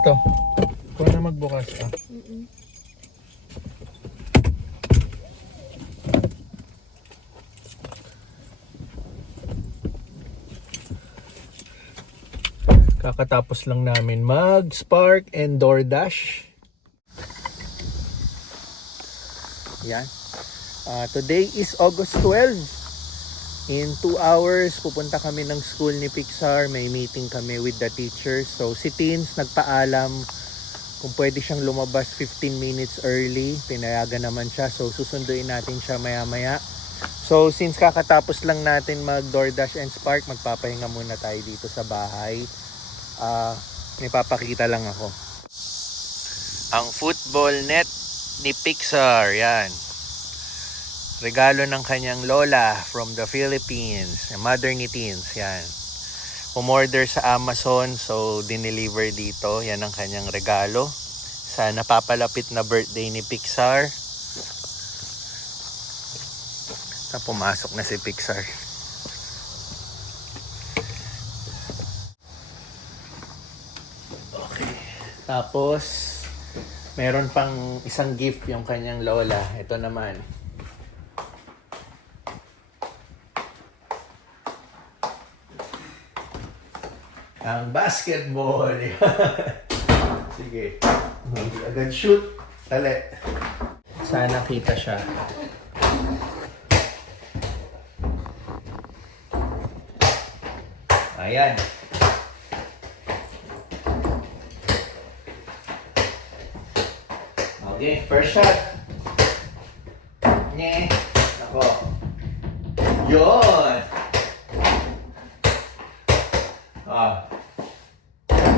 Ito. Ikaw na magbukas ah. Kakatapos lang namin mag-Spark and DoorDash. Yan. Today is August 12. In 2 hours, pupunta kami ng school ni Pixar. May meeting kami with the teachers. So si Teens nagpaalam kung pwede siyang lumabas 15 minutes early. Pinayagan naman siya. So susunduin natin siya maya-maya. So since kakatapos lang natin mag DoorDash and Spark, magpapahinga muna tayo dito sa bahay. May papakita lang ako. Ang football net ni Pixar, yan. Regalo ng kanyang lola from the Philippines. Mother ni Teens, yan. Umorder sa Amazon, so dineliver dito. Yan ang kanyang regalo sa napapalapit na birthday ni Pixar. Pumasok na si Pixar. Okay. Tapos, meron pang isang gift yung kanyang lola. Ito naman. Ang basketball. Sige. Hindi agad shoot. Dali. Sana kita siya. Ayan. Okay, first shot. Nye. Ako. Yun.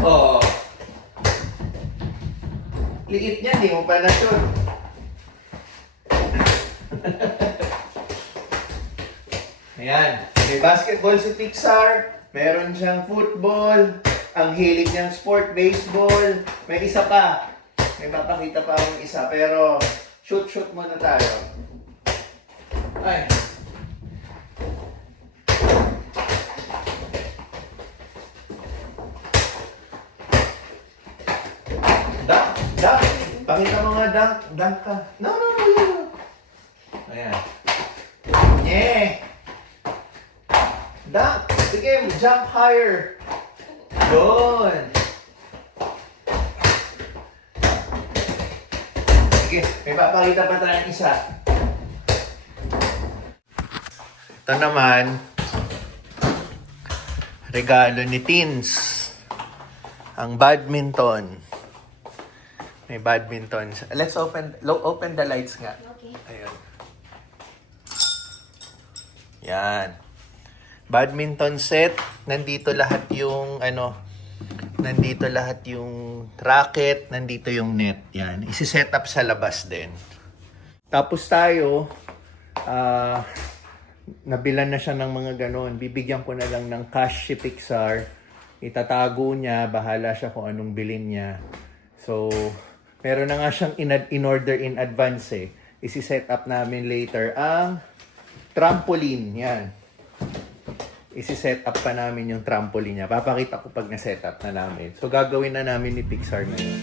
Oh. Liit niya, hindi mo pa na-shoot. Ayan. May basketball si Pixar. Meron siyang football. Ang hilig niyang sport, baseball. May isa pa. May papakita pa akong isa. Pero, shoot muna tayo. Ay. Dunk. Pakita mo nga dunk ka. No. Ayan. Yeah. Dunk. Sige, jump higher. Good. Sige, may papakita pa tayong isa. Ito naman, regalo ni Teens. Ang badminton. May badminton. Let's open the lights nga. Okay. Ayun. Yan. Badminton set. Nandito lahat yung nandito lahat yung racket, nandito yung net. Yan. Isi-set up sa labas din. Tapos tayo, nabilan na siya ng mga ganon. Bibigyan ko na lang ng cash si Pixar. Itatago niya, bahala siya kung anong bilhin niya. So, meron na nga siyang in-order in advance eh. Isi-set up namin later ang trampoline. Yan. Isi-set up pa namin yung trampoline niya. Papakita ko pag na-set up na namin. So, gagawin na namin ni Pixar ngayon.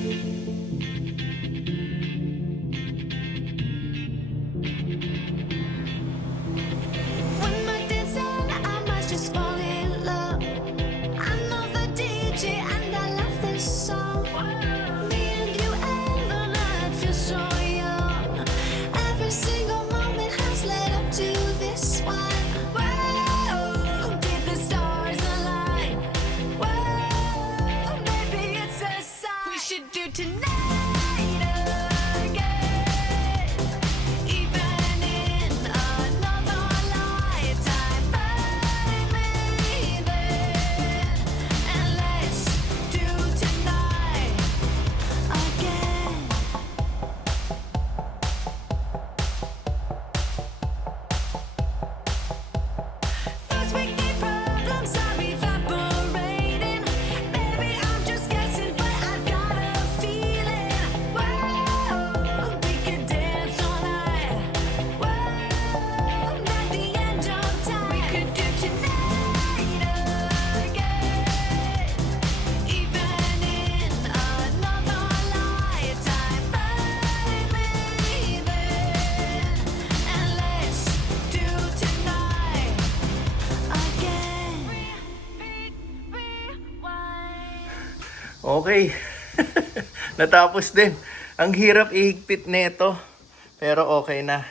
Do Okay. Natapos din. Ang hirap ihigpit nito. Pero okay na.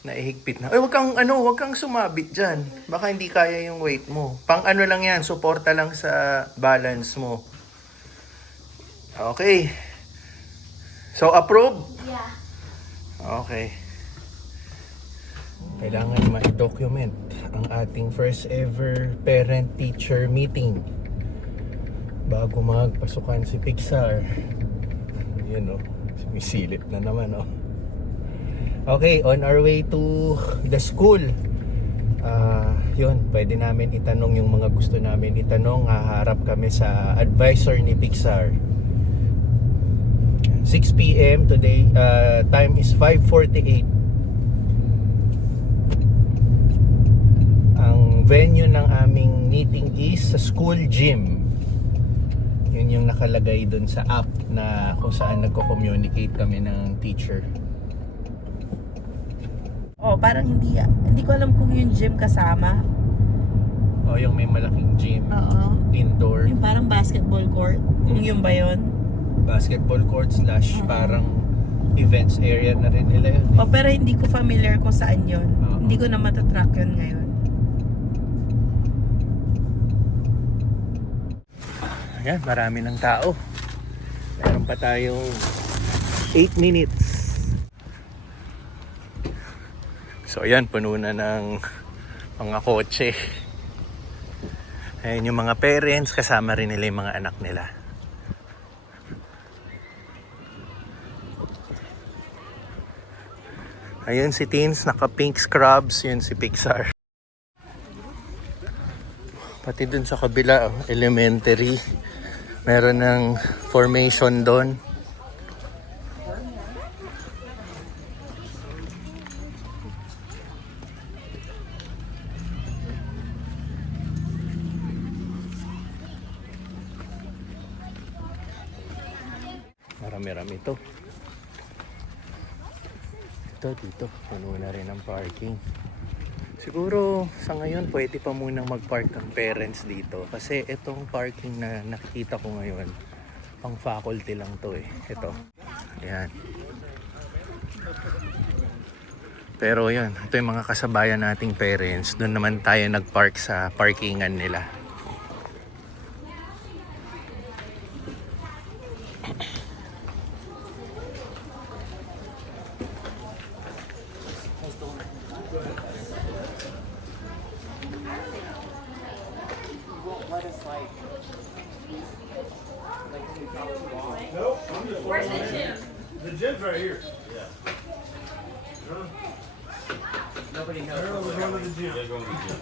Naihigpit na. Ay, wag kang sumabit dyan. Baka hindi kaya yung weight mo. Pang ano lang yan, suporta lang sa balance mo. Okay. So, approve? Yeah. Okay. Kailangan ma-document ang ating first ever parent-teacher meeting bago magpasukan si Pixar. Yun o, sumisilip na naman o. Okay, on our way to the school. Yun, pwede namin itanong yung mga gusto namin itanong. Haharap kami sa advisor ni Pixar. 6 p.m. today. Time is 5:48. Ang venue ng aming meeting is sa school gym. Yun yung nakalagay dun sa app na kung saan nagko-communicate kami ng teacher. Oh, parang hindi ko alam kung yung gym kasama. O, yung may malaking gym. Oo. Indoor. Yung parang basketball court. Kung yun ba yun? Basketball court / parang events area na rin nila yun. Oh, pero hindi ko familiar kung saan yun. Oo. Hindi ko na matatrack yun ngayon. Ayan, marami ng tao. Meron pa tayong 8 minutes. So ayan, puno na ng mga kotse. Ayan yung mga parents, kasama rin nila yung mga anak nila. Ayun si Teens, naka-pink scrubs, yun si Pixar. Pati dun sa kabila, elementary, meron ng formation doon. Marami-rami ito. Ito dito, puno na rin ang parking. Siguro sa ngayon pwede pa munang mag-park ang parents dito kasi itong parking na nakikita ko ngayon pang faculty lang to eh. Ito. Ayan. Pero yan, ito yung mga kasabayan nating parents. Doon naman tayo nag-park sa parkingan nila. Where's the gym? The gym's right here. Yeah. Nobody knows. We're going to the gym. Yeah, going to the gym.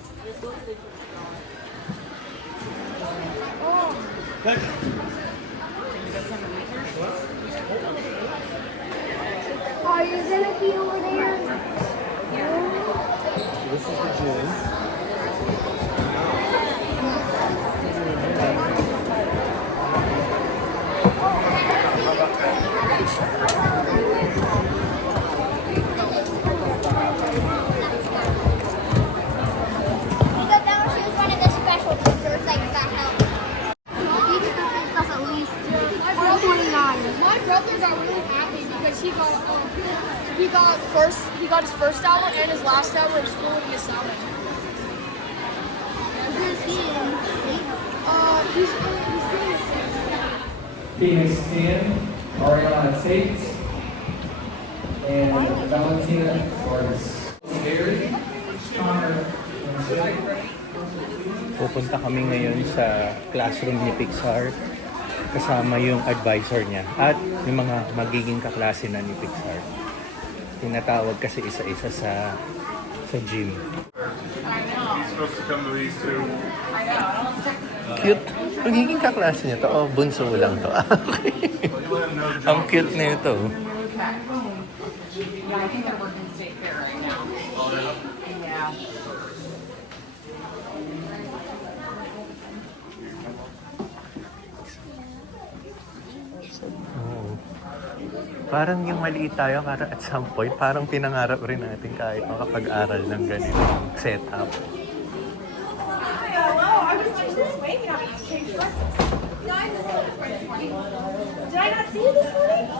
Are you gonna be over there? This is the gym. Because that was one of the special pictures, like that help. These pictures cost at least $4.29. My brother got really happy because he got his first hour and his last hour of school in this hour. Where's he in? He's doing the same. Phoenix 10, Ariana Tate, and Valentina Vargas. Gary, Connor, and Pupunta kami ngayon sa classroom ni Pixar kasama yung advisor niya at yung mga magiging kaklase na ni Pixar. Tinatawag kasi isa-isa sa gym. Supposed to come to these two. Cute. Magiging kaklase niya to. Oh, bunso lang to. Okay. Ang cute na ito. Yeah, I think they're working state fair right now. Yeah. Oo. Parang yung maliit tayo, parang at some point, parang pinangarap rin natin kahit makapag-aral ng ganitong setup. Hello, I was like this way, you know, change dresses. No, I just I not see you this morning?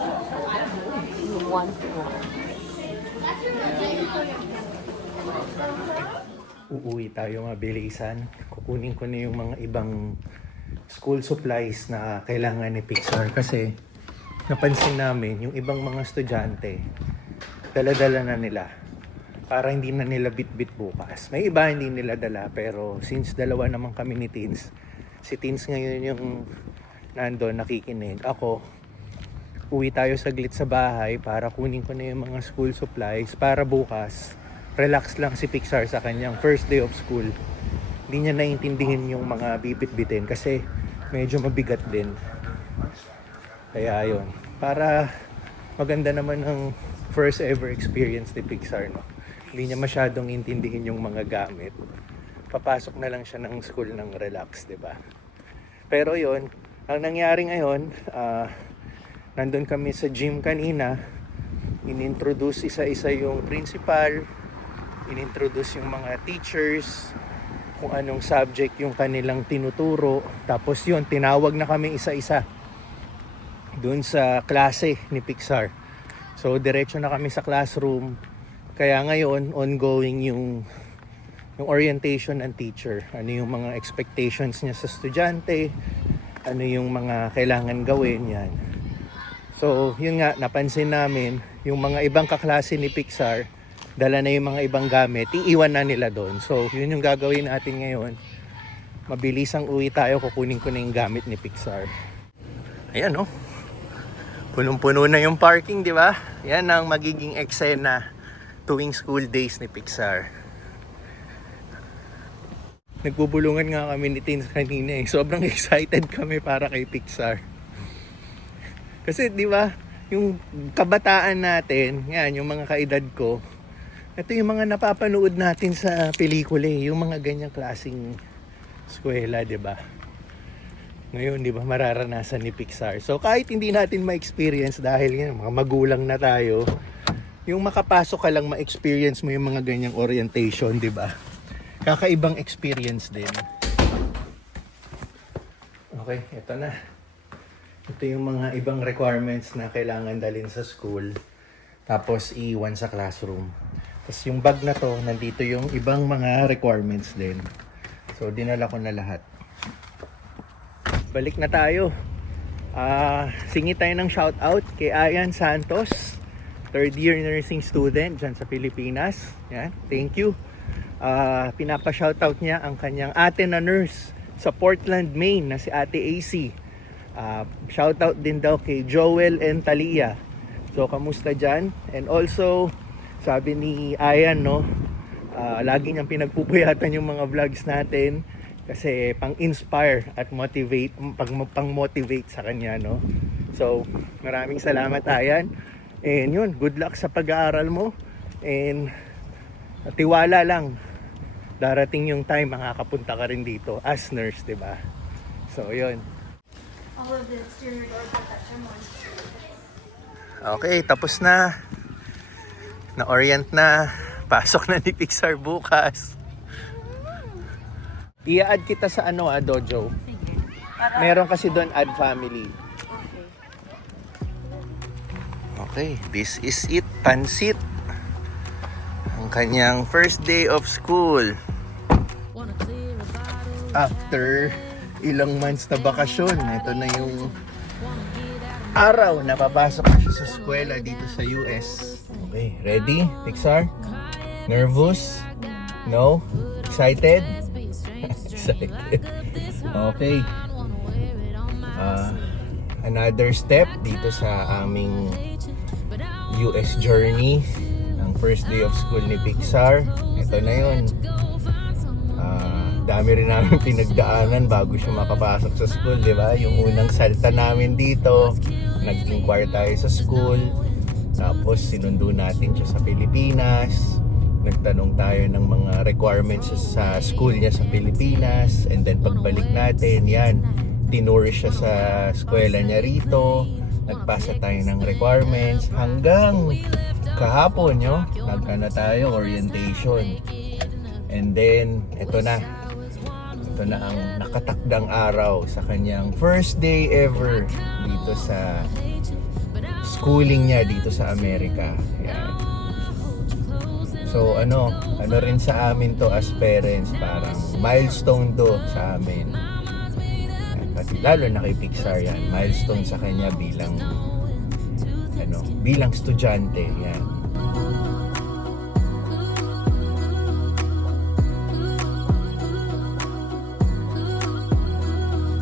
Uuwi tayo mabilisan. Kukunin ko na yung mga ibang school supplies na kailangan ni Pixar kasi napansin namin yung ibang mga estudyante dala-dala na nila para hindi na nila bit-bit bukas. May iba hindi nila dala pero since dalawa naman kami ni Teens, si Teens ngayon yung nandoon nakikinig. Ako, uwi tayo saglit sa bahay para kunin ko na yung mga school supplies para bukas relax lang si Pixar sa kanyang first day of school. Hindi niya naiintindihin yung mga bibit-bitin kasi medyo mabigat din. Kaya ayun, para maganda naman ang first ever experience ni Pixar, no? Hindi niya masyadong intindihin yung mga gamit. Papasok na lang siya ng school ng relax, 'di ba? Pero yun, ang nangyari ngayon, nandun kami sa gym kanina, inintroduce isa-isa yung principal, inintroduce yung mga teachers, kung anong subject yung kanilang tinuturo. Tapos yun, tinawag na kami isa-isa dun sa klase ni Pixar. So, diretso na kami sa classroom. Kaya ngayon, ongoing yung orientation ng teacher. Ano yung mga expectations niya sa estudyante, ano yung mga kailangan gawin, yan. So, yun nga, napansin namin, yung mga ibang kaklase ni Pixar, dala na yung mga ibang gamit, iiwan na nila doon. So, yun yung gagawin natin ngayon. Mabilis ang uwi tayo, kukunin ko na yung gamit ni Pixar. Ayan, no? Punong-puno na yung parking, di ba? Yan ang magiging eksena tuwing school days ni Pixar. Nagbubulungan nga kami ni Teens kanina eh. Sobrang excited kami para kay Pixar. Kasi, di ba, yung kabataan natin, yan, yung mga kaedad ko, ito yung mga napapanood natin sa pelikula, yung mga ganyang klaseng eskwela, 'di ba? Ngayon, 'di ba, mararanasan ni Pixar. So kahit hindi natin ma-experience dahil yan, mga magulang na tayo, yung makapasok ka lang ma-experience mo yung mga ganyang orientation, 'di ba? Kakaibang experience din. Okay, ito na. Ito yung mga ibang requirements na kailangan dalhin sa school, tapos iiwan sa classroom. Tapos yung bag na to, nandito yung ibang mga requirements din. So, dinala ko na lahat. Balik na tayo. Singi tayo ng shoutout kay Ayan Santos, third year nursing student dyan sa Pilipinas. Yan, thank you. Pinapa-shoutout niya ang kanyang ate na nurse sa Portland, Maine na si Ate AC. Shoutout din daw kay Joel and Talia. So, kamusta dyan? And also, sabi ni Ayan, no, lagi niyang pinagpupuyatan yung mga vlogs natin kasi pang-inspire at motivate, pang-motivate sa kanya, no. So, maraming salamat, Ayan. And yun, good luck sa pag-aaral mo. And tiwala lang, darating yung time makakapunta ka rin dito as nurse, di ba? So, yun. All of the exterior doors have that trim one. Okay, tapos na. Na-orient na. Pasok na ni Pixar bukas. I-add kita sa dojo. Meron kasi doon add family. Okay, this is it. Pansit. Ang kanyang first day of school. After ilang months na bakasyon, ito na yung araw na papasok na siya sa eskwela dito sa US. Okay, ready, Pixar? Nervous? No? Excited? Excited. Okay. Another step dito sa aming US journey. Ang first day of school ni Pixar. Ito na yun. Dami rin namin pinagdaanan bago siya makapasok sa school, di ba? Yung unang salta namin dito, nag-inquire tayo sa school. Tapos sinundo natin siya sa Pilipinas. Nagtanong tayo ng mga requirements sa school niya sa Pilipinas. And then pagbalik natin, yan, tinuro siya sa eskwela niya rito. Nagpasa tayo ng requirements. Hanggang kahapon, nagkana tayo, orientation. And then, eto na. ito na ang nakatakdang araw sa kanyang first day ever dito sa schooling niya dito sa Amerika. Yan. So ano rin sa amin to as parents, parang milestone to sa amin. Yan. Pati lalo na kay Pixar yan, milestone sa kanya bilang estudyante. Yan.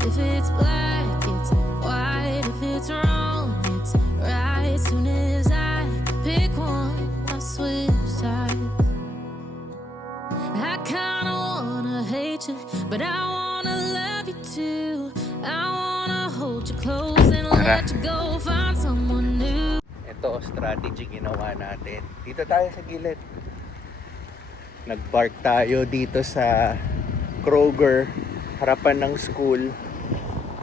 If it's black, it's white. If it's wrong, it's right. Soon as I pick one, I switch sides. I kinda wanna hate you, but I wanna love you too. I wanna hold you close and let you go. Find someone new. Ito strategy ginawa natin. Dito tayo sa gilid. Nag-park tayo dito sa Kroger, harapan ng school.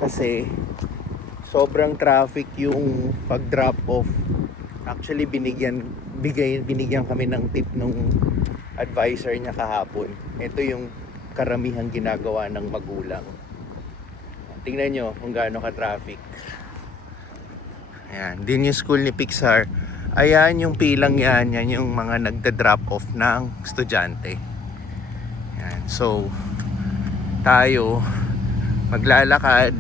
Kasi sobrang traffic yung pag-drop off. Actually binigyan kami ng tip nung advisor niya kahapon. Ito yung karamihang ginagawa ng magulang. Tingnan nyo kung gaano ka-traffic. Ayan, din yung school ni Pixar. Ayan yung pilang yan yung mga nagda-drop off ng estudyante. Ayan, so tayo maglalakad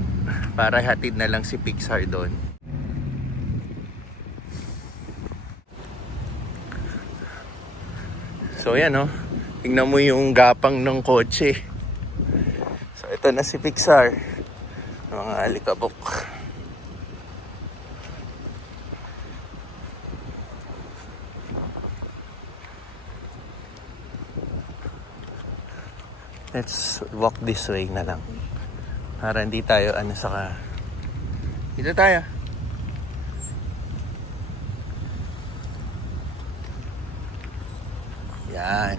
para hatid na lang si Pixar doon. So yan tingnan mo yung gapang ng kotse. So ito na si Pixar, mga alikabok. Let's walk this way na lang. Para hindi tayo dito tayo. Yan.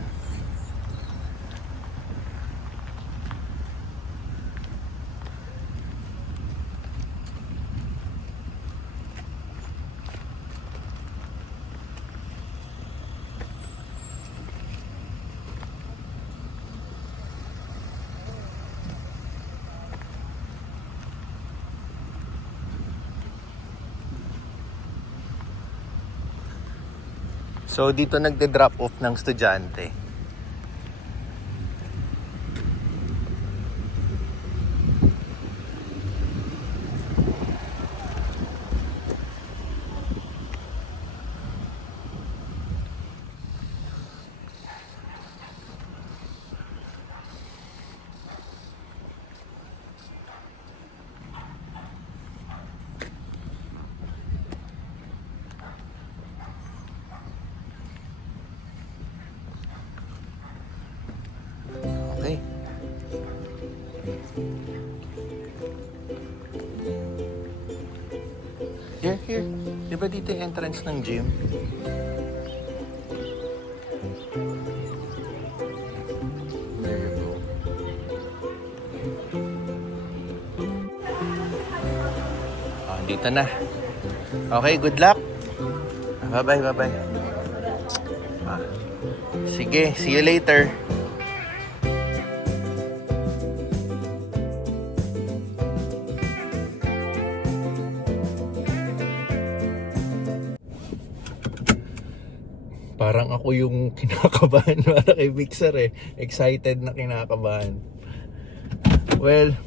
So dito nagde-drop off ng estudyante. Okay. Here. Di ba dito yung entrance ng gym? There you go. Dito na. Okay, good luck. Bye-bye. Sige, see you later. Parang ako yung kinakabahan para kay Pixar eh. Excited na kinakabahan. Well,